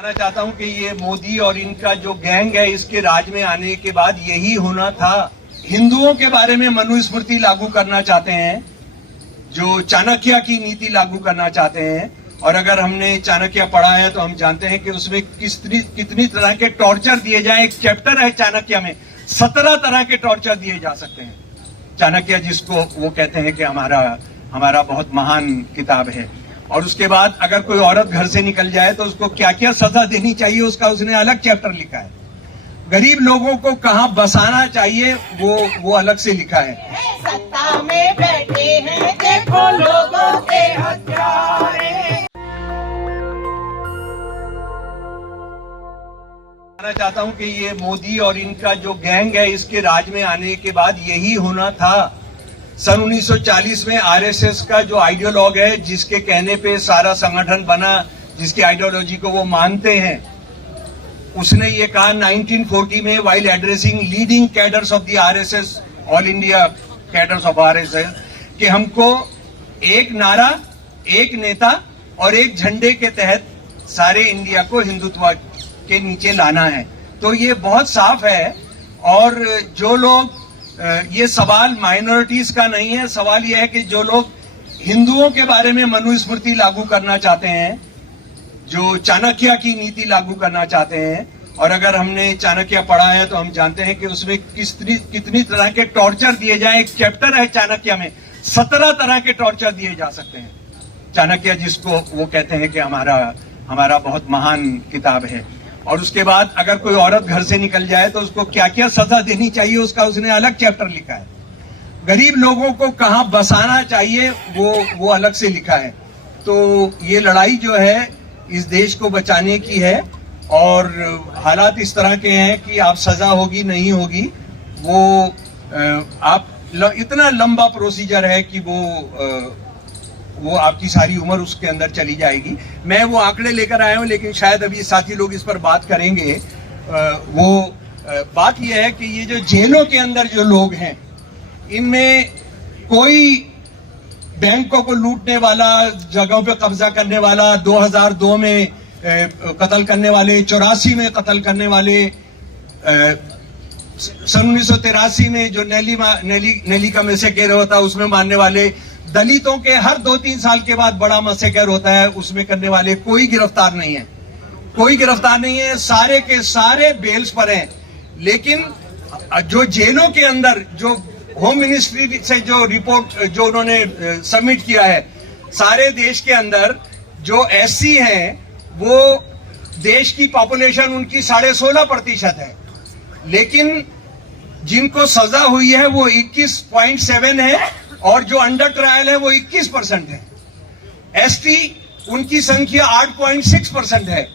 कहना चाहता हूं कि ये मोदी और इनका जो गैंग है, इसके राज में आने के बाद यही होना था। हिंदुओं के बारे में मनुस्मृति लागू करना चाहते हैं, जो चाणक्य की नीति लागू करना चाहते हैं। और अगर हमने चाणक्य पढ़ा है तो हम जानते हैं कि उसमें कितनी तरह के टॉर्चर दिए जाए। एक चैप्टर है चाणक्य में, 17 तरह के टॉर्चर दिए जा सकते हैं। चाणक्य जिसको वो कहते हैं कि हमारा बहुत महान किताब है। और उसके बाद अगर कोई औरत घर से निकल जाए तो उसको क्या क्या सजा देनी चाहिए, उसका उसने अलग चैप्टर लिखा है। गरीब लोगों को कहां बसाना चाहिए वो अलग से लिखा है। सत्ता में बैठे हैं देखो लोगों के हत्यारे। कहना चाहता हूं कि ये मोदी और इनका जो गैंग है, इसके राज में आने के बाद यही होना था। सन 1940 में आरएसएस का जो आइडियोलॉग है, जिसके कहने पे सारा संगठन बना, जिसकी आइडियोलॉजी को वो मानते हैं, उसने ये कहा 1940 में while addressing leading cadres of the RSS, all India cadres of RSS, कि हमको एक नारा, एक नेता और एक झंडे के तहत सारे इंडिया को हिंदुत्व के नीचे लाना है। तो ये बहुत साफ है। और जो लोग, ये सवाल माइनॉरिटीज का नहीं है, सवाल यह है कि जो लोग हिंदुओं के बारे में मनुस्मृति लागू करना चाहते हैं, जो चाणक्य की नीति लागू करना चाहते हैं। और अगर हमने चाणक्य पढ़ा है तो हम जानते हैं कि उसमें कितनी तरह के टॉर्चर दिए जाए। एक चैप्टर है चाणक्य में, 17 तरह के टॉर्चर दिए जा सकते हैं। चाणक्य जिसको वो कहते हैं कि हमारा बहुत महान किताब है। और उसके बाद अगर कोई औरत घर से निकल जाए तो उसको क्या क्या सजा देनी चाहिए, उसका उसने अलग चैप्टर लिखा है। गरीब लोगों को कहां बसाना चाहिए वो अलग से लिखा है। तो ये लड़ाई जो है इस देश को बचाने की है। और हालात इस तरह के हैं कि आप सजा होगी नहीं होगी, वो इतना लंबा प्रोसीजर है कि वो आपकी सारी उम्र उसके अंदर चली जाएगी। मैं वो आंकड़े लेकर आया हूं, लेकिन शायद अभी साथी लोग इस पर बात करेंगे। बात यह है कि ये जो जेलों के अंदर जो लोग हैं, इनमें कोई बैंकों को लूटने वाला, जगहों पे कब्जा करने वाला, 2002 में कत्ल करने वाले, 84 में कत्ल करने वाले, सन 1983 में जो नेली का मैसेकर होता है उसमें मारने वाले, दलितों के हर 2-3 साल के बाद बड़ा मैसेकर होता है उसमें करने वाले, कोई गिरफ्तार नहीं है। कोई गिरफ्तार नहीं है, सारे के सारे बेल्स पर हैं। लेकिन जो जेलों के अंदर, जो होम मिनिस्ट्री से जो रिपोर्ट जो उन्होंने सबमिट किया है, सारे देश के अंदर जो एससी हैं, वो देश की पॉपुलेशन उनकी 16.5% है। लेकिन जिनको सजा हुई है वो 21.7 है, और जो अंडर ट्रायल है वो 21% है। एसटी उनकी संख्या 8.6% है।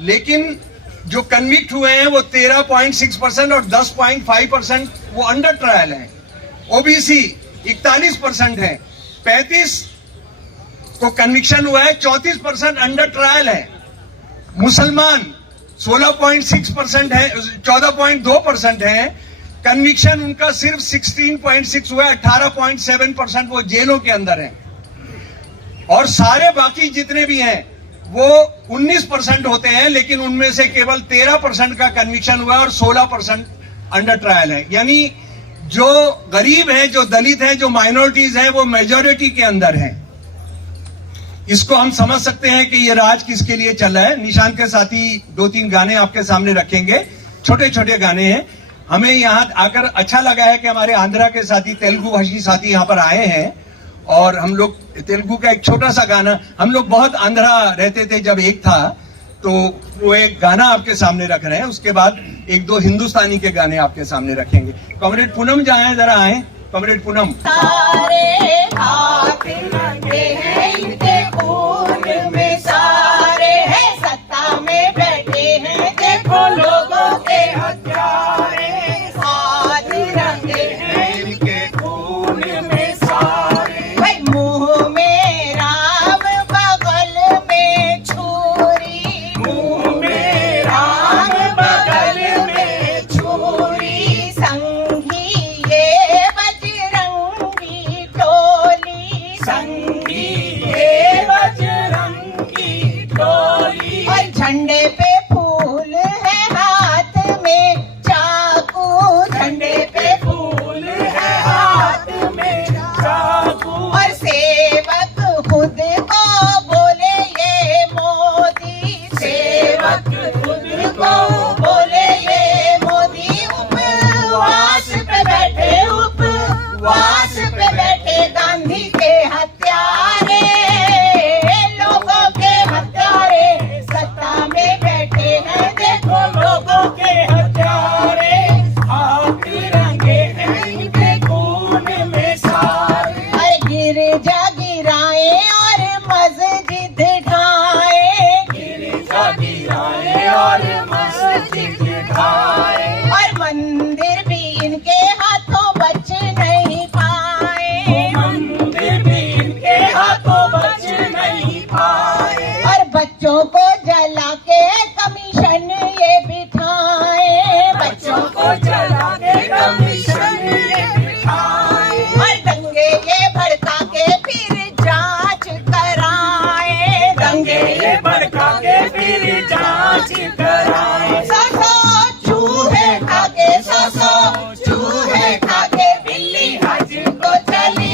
लेकिन जो कन्विक्ट हुए हैं वो 13.6% और 10.5% वो अंडर ट्रायल है। ओबीसी 41% है, 35 को कन्विक्शन हुआ है, 34% अंडर ट्रायल है। मुसलमान 16.6% है, 14.2% है, कन्विक्शन उनका सिर्फ 16.6 हुआ है, 18.7% वो जेलों के अंदर हैं। और सारे बाकी जितने भी हैं वो 19% होते हैं, लेकिन उनमें से केवल 13% का कन्विक्शन हुआ और 16% अंडर ट्रायल है। यानी जो गरीब हैं, जो दलित हैं, जो माइनॉरिटीज हैं, वो मेजॉरिटी के अंदर हैं। इसको हम समझ सकते हैं कि ये राज किसके लिए चल रहा है। निशांत के साथी 2-3 गाने आपके सामने रखेंगे, छोटे छोटे गाने हैं। हमें यहाँ आकर अच्छा लगा है कि हमारे आंध्रा के साथी, तेलुगु भाषी साथी यहाँ पर आए हैं। और हम लोग तेलुगु का एक छोटा सा गाना, हम लोग बहुत आंध्रा रहते थे जब एक था, तो वो एक गाना आपके सामने रख रहे हैं। उसके बाद 1-2 हिंदुस्तानी के गाने आपके सामने रखेंगे। कॉमरेड पूनम जहाँ जरा आए, कॉमरेड पूनम। सारे हाथ रंगे हैं इनके खून में, सारे हैं सत्ता में बैठे हैं देखो लोगों के हत्यारे। हाथ रंगे हैं इनके खून में सारे, भाई मुंह में राम बगल में छुरी, मुंह में राम बगल में छुरी, संगी ये बजरंगी टोली, संगी ये और मस्जिद ढाए, और मंदिर भी इनके हाथों बच नहीं पाए, मंदिर भी इनके हाथों बच नहीं पाए, और बच्चों को जला के कमीशन ये बिठाए, बच्चों को जला के कमीशन ये बिठाए, और दंगे ये भड़का के फिर जांच कराए, दंगे ये भड़का के फिर जांच कराए, सौ चूहे खा के, सौ चूहे खा के बिल्ली हज को चली,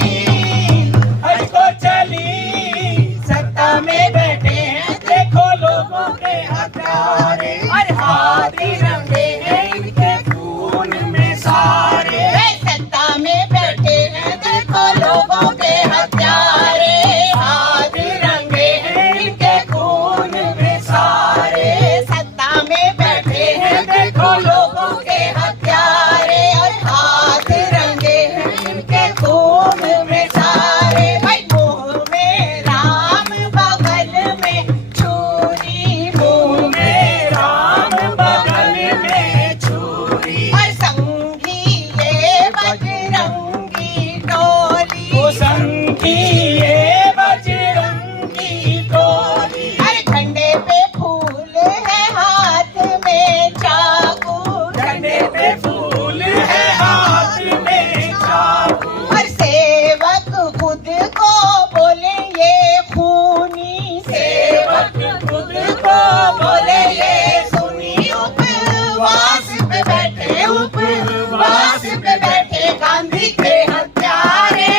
सत्ता में बैठे हैं देखो लोगों के हथियारे, और हाथ रंगे हैं इनके खून में सारे, सत्ता में बैठे हैं देखो लोगों के हथियारे, हाथ रंगे हैं इनके खून में सारे, सत्ता में बैठे हैं देखो लोगों के हथियारे, और हाथ रंगे हैं इनके खून में सारे, भाई मुंह में राम बगल में छुरी, मुंह में राम बगल में छुरी, और संगी ये बजरंगी टोली, ओ संगी ये बजरंगी टोली, हर झंडे पे फूल है हाथ में चाकू, झंडे पे फूल है हाथ में चाकू, और सेवक खुद को बोले ये खूनी, सेवक खुद को बोले ये सुनी, उपवास पे बैठे, उपवास पे बैठे गांधी के हत्यारे,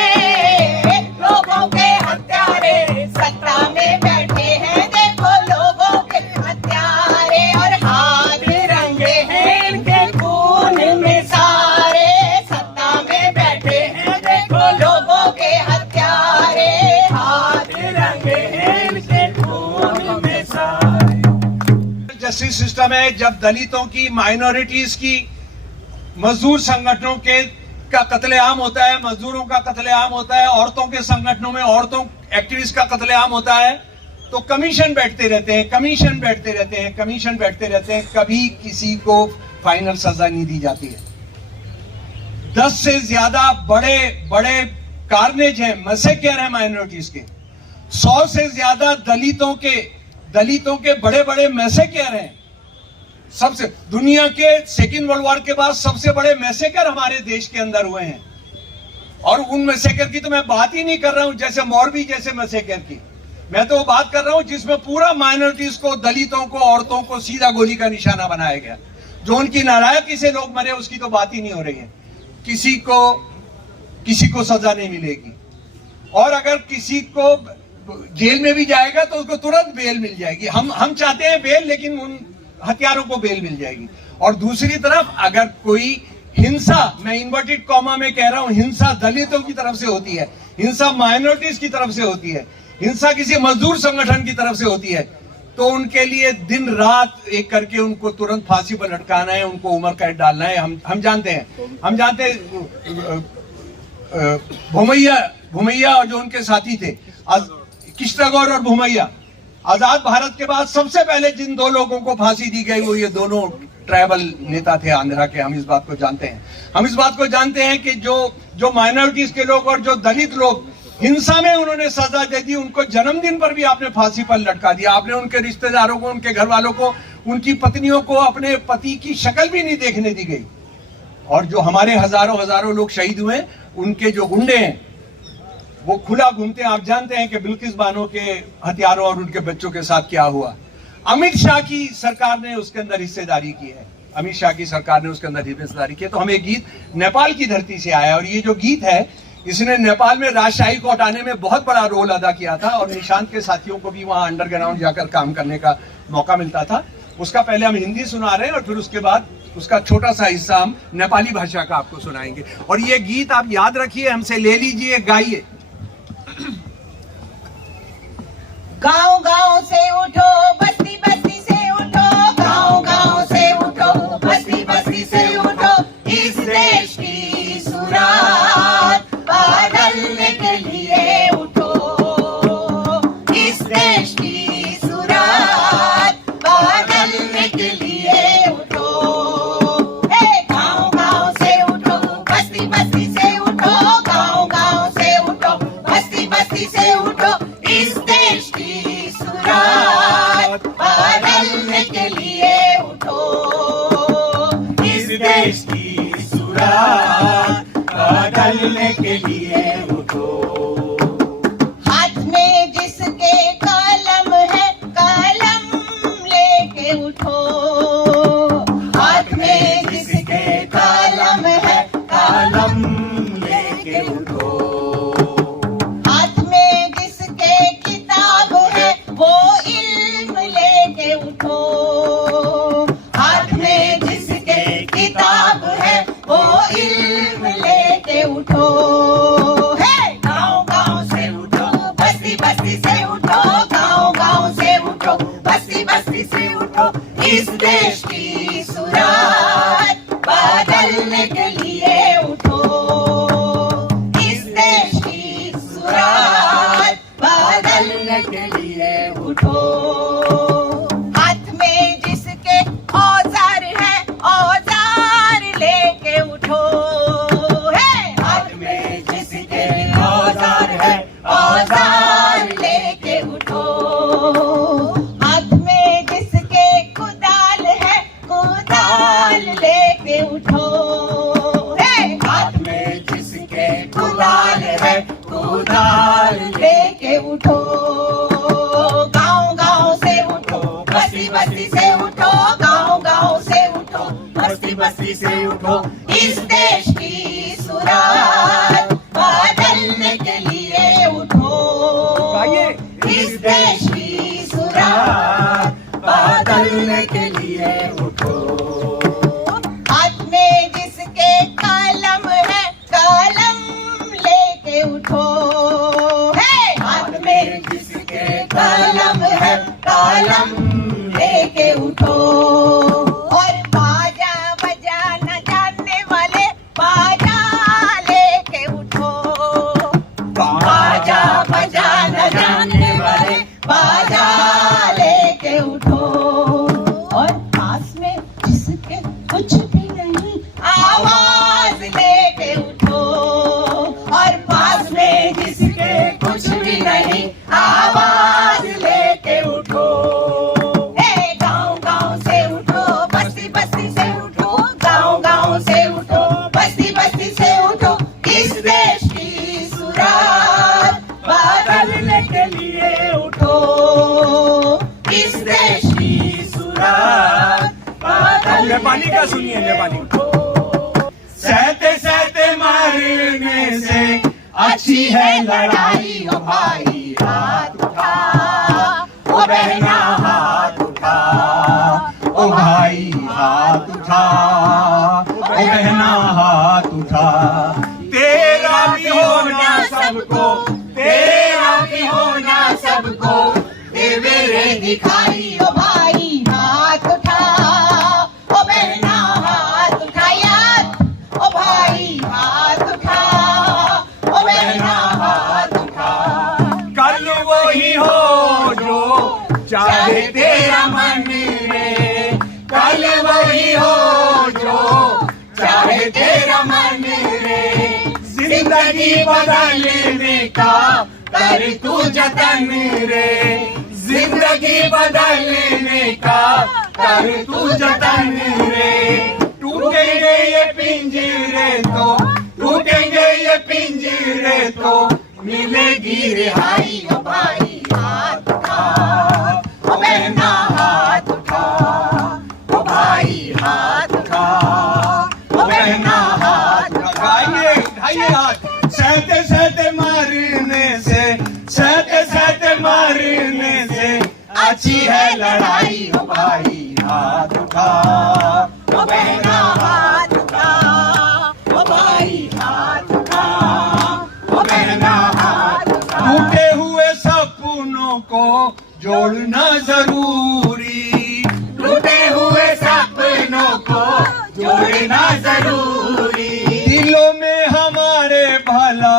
लोगों के हत्यारे, सत्ता में बैठे हैं देखो लोगों के हत्यारे, और हाथ रंगे हैं इनके खून में सारे, सत्ता में बैठे हैं देखो लोगों के हत्यारे, हाथ रंगे हैं इनके खून में सारे। जस्टिस सिस्टम है जब दलितों की, माइनॉरिटीज की, मजदूर संगठनों के का कत्लेआम होता है, मजदूरों का कत्लेआम होता है, औरतों के संगठनों में औरतों एक्टिविस्ट का कत्लेआम होता है, तो कमीशन बैठते रहते हैं, कमीशन बैठते रहते हैं, कमीशन बैठते रहते हैं, कभी किसी को फाइनल सजा नहीं दी जाती है। 10 से ज्यादा बड़े बड़े कारनेज हैं, मैसेकर हैं माइनॉरिटीज के, 100 से ज्यादा दलितों के बड़े बड़े मैसेकर हैं। सबसे दुनिया के सेकेंड वर्ल्ड वॉर के बाद सबसे बड़े मैसेकर हमारे देश के अंदर हुए हैं, और उन मैसेकर की तो मैं बात ही नहीं कर रहा हूं जैसे मौरबी जैसे मैसेकर की, मैं तो बात कर रहा हूं जिसमें पूरा माइनॉरिटीज को, दलितों को, औरतों को सीधा गोली का निशाना बनाया गया। जो उनकी नालायकी से लोग मरे उसकी तो बात ही नहीं हो रही है। किसी को सजा नहीं मिलेगी, और अगर किसी को जेल में भी जाएगा तो उसको तुरंत बेल मिल जाएगी। हम चाहते हैं बेल, लेकिन उन हथियारों को बेल मिल जाएगी। और दूसरी तरफ अगर कोई हिंसा, मैं इन्वर्टेड कॉमा में कह रहा हूं, हिंसा दलितों की तरफ से होती है, हिंसा माइनॉरिटीज की तरफ से होती है, हिंसा किसी मजदूर संगठन की तरफ से होती है, तो उनके लिए दिन रात एक करके उनको तुरंत फांसी पर लटकाना है, उनको उम्र कैद डालना है। हम जानते हैं भूमैया और जो उनके साथी थे, कृष्णगौर और भूमैया, आजाद भारत के बाद सबसे पहले जिन 2 लोगों को फांसी दी गई वो ये दोनों ट्राइबल नेता थे आंध्रा के। हम इस बात को जानते हैं, हम इस बात को जानते हैं कि जो माइनॉरिटीज के लोग और जो दलित लोग हिंसा में उन्होंने सजा दे दी, उनको जन्मदिन पर भी आपने फांसी पर लटका दिया। आपने उनके रिश्तेदारों को, उनके घर वालों को, उनकी पत्नियों को अपने पति की शक्ल भी नहीं देखने दी गई। और जो हमारे हजारों लोग शहीद हुए, उनके जो गुंडे हैं वो खुला घूमते हैं। आप जानते हैं कि बिल्किस बानो के हथियारों और उनके बच्चों के साथ क्या हुआ। अमित शाह की सरकार ने उसके अंदर हिस्सेदारी की है, अमित शाह की सरकार ने उसके अंदर हिस्सेदारी की है। तो हमें गीत नेपाल की धरती से आया, और ये जो गीत है इसने नेपाल में राजशाही को हटाने में बहुत बड़ा रोल अदा किया था, और निशांत के साथियों को भी वहां अंडरग्राउंड जाकर काम करने का मौका मिलता था। उसका पहले हम हिंदी सुना रहे हैं और फिर उसके बाद उसका छोटा सा हिस्सा हम नेपाली भाषा का आपको सुनाएंगे। और ये गीत आप याद रखिए, हमसे ले लीजिए, गाइए। गांव गांव से उठो, बस्ती बस्ती से उठो, गांव गांव से उठो, बस्ती बस्ती से उठो, इस देश की सुरात बदलने के लिए उठो, इस देश की सुरात बदलने बदलने के लिए उठो। गाँव गाँव से उठो, बस्ती बस्ती से उठो, गाँव गाँव से उठो, बस्ती बस्ती से उठो, इस देश की सूरत बदलने के लिए उठो। इस देश की सूरत बदलने के लिए उठो। हाथ में जिसके कलम है, कलम लेके उठो। हाथ में जिसके कलम है, कलम लेके उठो। हाथ में जिसके किताब है, वो इल्म लेके उठो। हाथ में जिसके किताब है, वो इल्म लेके उठो। गाँव गाँव से उठो, बस्ती बस्ती से उठो, गाँव गाँव से उठो, बस्ती बस्ती से उठो, इस देश की सूरत बदलने के लिए उठो। इस देश की सूरत बदलने के लिए उठो। हाथ में जिसके औजार है, औजार लेके उठो। हाथ में जिसके औजार है, औजार लेके उठो। हाथ में जिसके कुदाल है, कुदाल लेके उठो। हाथ में जिसके कुदाल है, कुदाल लेके उठो। गाँव गाँव से उठो, बस्ती बस्ती से उठो, गाँव गाँव से उठो, बस्ती बस्ती से उठो, इस देश की सूरत बदलने के लिए उठो। इस देश की सूरत बदलने के लिए उठो। हाथ में जिसके कलम है, कलम लेके उठो। हाथ में जिसके कलम है, कलम लेके उठो। और बाजा बजाना जानने वाले, बाजा लेके उठो। बाजा बजाना जानने वाले, बाजा लेके उठो। और पास में जिसके कुछ भी नहीं, आवाज लेके उठो। और पास में जिसके कुछ भी नहीं, आवाज लेके उठो। गाँव गाँव से उठो, बस्ती बस्ती से उठो, गाँव गाँव से उठो, बस्ती बस्ती से उठो, इस देश की सूरत बदलने के लिए उठो। इस देश की सूरत बदलने पानी का सुनिए, नेपाली। सहते सहते मरने से अच्छी है लड़ाई। ओ भाई हाथ उठा, ओ बहना हाथ उठा, ओ भाई हाथ उठा, ओ बहना हाथ उठा। तेरा भी होना सबको, तेरा भी होना सबको, देवे रे दिखाई। ओ भाई हाथ उठा, ओ बहना हाथ उठा यार, ओ भाई हाथ उठा, ओ बहना हाथ उठा। कल वही हो जो चाहे तेरा मन रे, कल वही हो जो चाहे तेरा मन रे। जिंदगी बदलने का कर तू जतन रे, जिंदगी बदलने का कर तू जतन रे। टूटेंगे ये पिंजरे तो, टूटेंगे ये पिंजरे तो, मिलेगी रिहाई। ओ भाई हाथ उठा, ओ बहना हाथ उठा, ओ भाई हाथ उठा, ओ बहना हाथ उठा। उठाइए हाथ। सहते सहते मरने से, सहते सहते मरने से अच्छी है लड़ाई। ओ भाई हाथ उठा, ओ बहना हाथ उठा, ओ भाई हाथ उठा, ओ बहना हाथ उठा। टूटे हुए सपनों को जोड़ना जरूरी, टूटे हुए सपनों को जोड़ना जरूरी। दिलों में हमारे भला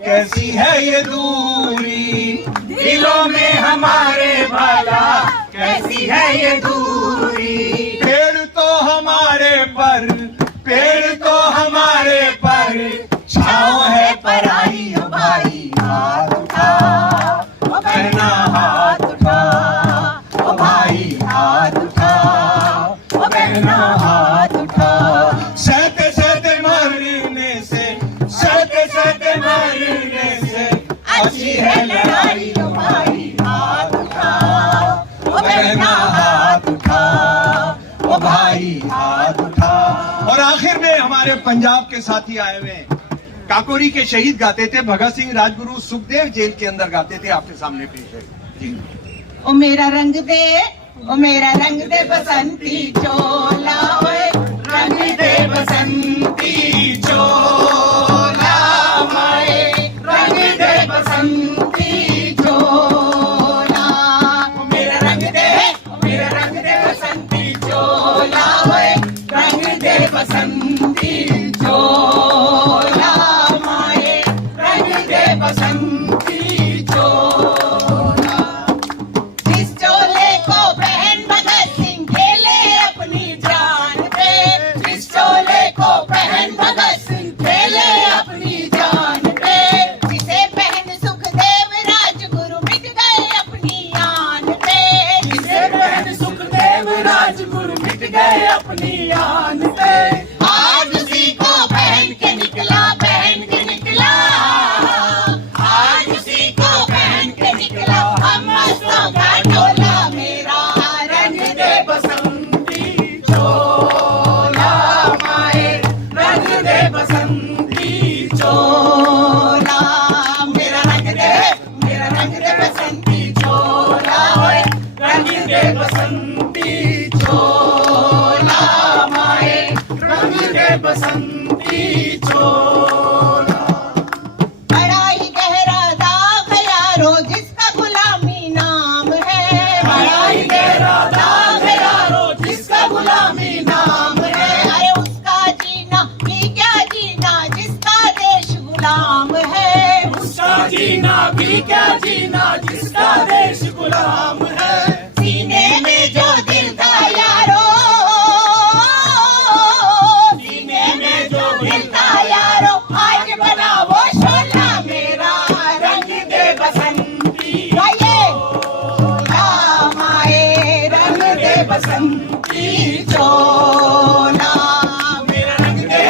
कैसी है ये दूरी, दिलों में हमारे भला कैसी है ये दूरी। बहना हाथ उठा। सहते सहते मरने से, सहते सहते मरने से अच्छी है लड़ाई ओ भाई हाथ उठा, ओ बहना हाथ उठा, ओ भाई हाथ उठा। और आखिर में हमारे पंजाब के साथी आए हुए हैं। काकोरी के शहीद गाते थे, भगत सिंह राजगुरु सुखदेव जेल के अंदर गाते थे, आपके सामने पेश है जी। ओ मेरा रंग दे, ओ मेरा रंग दे बसंती चोला, ओए रंग दे बसंती चोला, माए रंग दे बसंती चोला। ओ मेरा रंग दे, ओ मेरा रंग दे बसंती चोला, ओए रंग दे बसंती चोला, माए रंग दे बसंती चोला। जिस चोले को पहन भगत सिंह खेले अपनी जान पे, जिस चोले को पहन भगत सिंह खेले अपनी जान पे, जिसे पहन सुखदेव राजगुरु मिट गए अपनी आन पे, जिसे पहन सुखदेव राजगुरु मिट गए अपनी आन पे। आज उसी को पहन के निकला, पहन के निकला, आज उसी को पहन के निकला हम मस्तों का टोला। मेरा रंग दे बसंती चोला, माए रंग दे बसंती चोला। मेरा रंग दे, मेरा रंग दे बसंती चोला, ओए रंग दे बसंती चोला, माए रंग दे बसंती चोला। बड़ा ही गहरा दाग है यारो जिसका गुलामी नाम है, बड़ा ही गहरा दाग है यारो जिसका गुलामी नाम है। अरे उसका जीना भी क्या जीना जिसका देश गुलाम है, उसका जीना भी क्या जीना जिसका देश गुलाम है। सीने में जो दिल था यारो, सीने में जो दिल था यारो, आज बना वो शोला। मेरा रंग दे बसंती चोला, माए रंग दे बसंती चोला। मेरा रंग दे,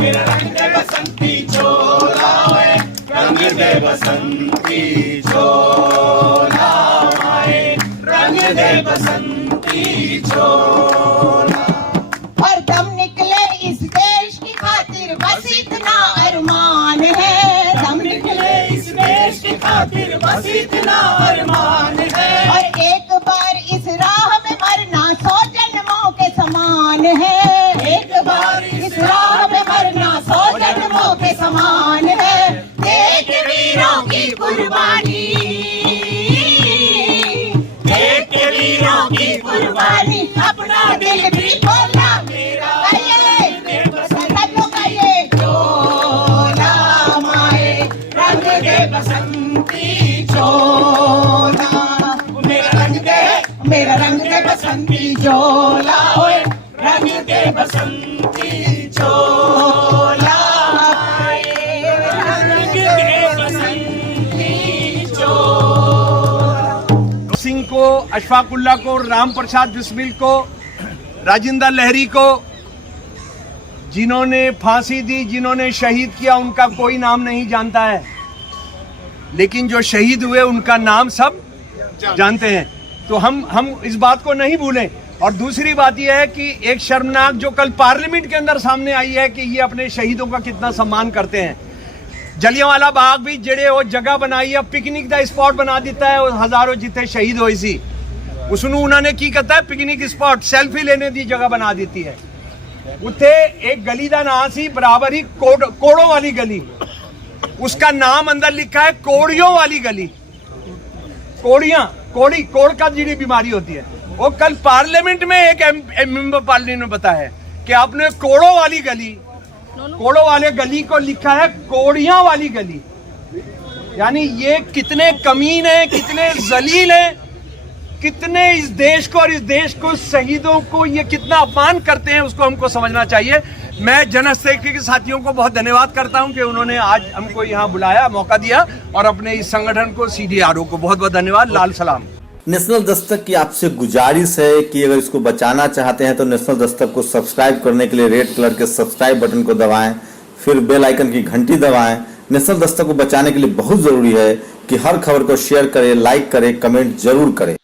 मेरा रंग दे बसंती चोला, ओए रंग दे बसंती चोला, माए रंग दे बसंती चोला। और दम निकले इस देश की खातिर बस इतना अरमान है, दम निकले इस देश की खातिर बस इतना अरमान है। और एक बार इस राह में मरना 100 जन्मों के समान है, एक बार इस राह में मरना 100 जन्मों के समान है। देख वीरों की कुर्बानी, देख वीरों की कुर्बानी, अपना दिल भी खोला। मेरा चोला, माए रंग दे बसंती चोला। मेरा रंग दे, मेरा रंग दे बसंती चोला, ओए रंग दे बसंती चोला, माए रंग दे बसंती चोला। सिंह को, अशफाकुल्ला को, राम प्रसाद बिस्मिल को, राजेंद्र लहरी को, जिन्होंने फांसी दी, जिन्होंने शहीद किया, उनका कोई नाम नहीं जानता है, लेकिन जो शहीद हुए उनका नाम सब जानते हैं। तो हम इस बात को नहीं भूलें। और दूसरी बात यह है कि एक शर्मनाक जो कल पार्लियामेंट के अंदर सामने आई है कि ये अपने शहीदों का कितना सम्मान करते हैं। जलियांवाला बाग भी जेड़े वो जगह बनाई है, पिकनिक का स्पॉट बना देता है, और हजारों जितने शहीद होए सी उसनू उन्होंने की करता है पिकनिक स्पॉट, सेल्फी लेने की जगह बना देती है। उत्थे एक गली का नाम सी बराबर ही कोड़ों वाली गली, उसका नाम अंदर लिखा है कोड़ियों वाली गली। कोड़ियां, कोड़ का जी बीमारी होती है। वो कल पार्लियामेंट में एक मेंबर पार्लियामेंट ने बताया कि आपने कोड़ों वाली गली, कोड़ों वाले गली को लिखा है कोड़ियां वाली गली। यानी ये कितने कमीन है, कितने जलील है, कितने इस देश को और इस देश को शहीदों को ये कितना अपमान करते हैं, उसको हमको समझना चाहिए। मैं जनहस्तेकी के साथियों को बहुत धन्यवाद करता हूं कि उन्होंने आज हमको यहाँ बुलाया, मौका दिया, और अपने इस संगठन को, CDRO को बहुत बहुत धन्यवाद। लाल सलाम। नेशनल दस्तक की आपसे गुजारिश है कि अगर इसको बचाना चाहते हैं तो नेशनल दस्तक को सब्सक्राइब करने के लिए रेड कलर के सब्सक्राइब बटन को दबाएं, फिर बेल आइकन की घंटी दबाएं। नेशनल दस्तक को बचाने के लिए बहुत जरूरी है कि हर खबर को शेयर करें, लाइक करें, कमेंट जरूर करें।